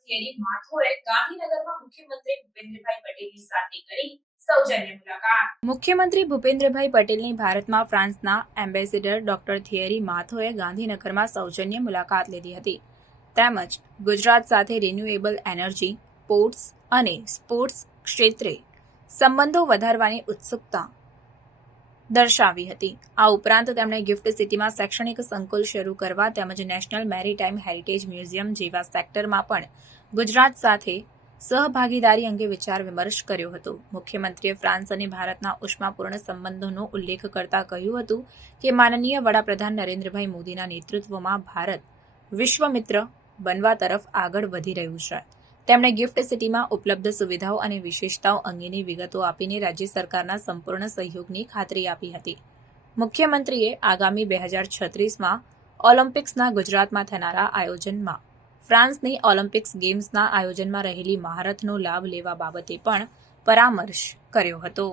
Theory માથુરે ગાંધીનગરમાં મુખ્યમંત્રી ભૂપેન્દ્રભાઈ પટેલની સાથે કરી મુખ્યમંત્રી ભૂપેન્દ્રભાઈ પટેલની ભારતમાં ફ્રાન્સના એમ્બેસેડર ડોક્ટર થિયરી માથોએ ગાંધીનગરમાં સૌજન્ય મુલાકાત લીધી હતી. તેમજ ગુજરાત સાથે રિન્યુએબલ એનર્જી પોર્ટ્સ અને સ્પોર્ટ્સ ક્ષેત્રે સંબંધો વધારવાની ઉત્સુકતા દર્શાવી હતી. આ ઉપરાંત તેમણે ગિફ્ટ સિટીમાં શૈક્ષણિક સંકુલ શરૂ કરવા તેમજ નેશનલ મેરીટાઈમ હેરિટેજ મ્યુઝિયમ જેવા સેક્ટરમાં પણ ગુજરાત સાથે સહભાગીદારી અંગે વિચાર વિમર્શ કર્યો હતો. મુખ્યમંત્રીએ ફ્રાન્સ અને ભારતના ઉષ્માપૂર્ણ સંબંધોનો ઉલ્લેખ કરતા કહ્યું હતું કે માનનીય વડાપ્રધાન નરેન્દ્રભાઈ મોદીના નેતૃત્વમાં ભારત વિશ્વમિત્ર બનવા તરફ આગળ વધી રહ્યું છે. તેમણે ગિફ્ટ સિટીમાં ઉપલબ્ધ સુવિધાઓ અને વિશેષતાઓ અંગેની વિગતો આપીને રાજ્ય સરકારના સંપૂર્ણ સહયોગની ખાતરી આપી હતી. મુખ્યમંત્રીએ આગામી બે હજાર છત્રીસમાં ઓલિમ્પિક્સના ગુજરાતમાં થનારા આયોજનમાં, ફ્રાન્સની ઓલિમ્પિક્સ ગેમ્સના આયોજનમાં રહેલી મહારથનો લાભ લેવા બાબતે પણ પરામર્શ કર્યો હતો.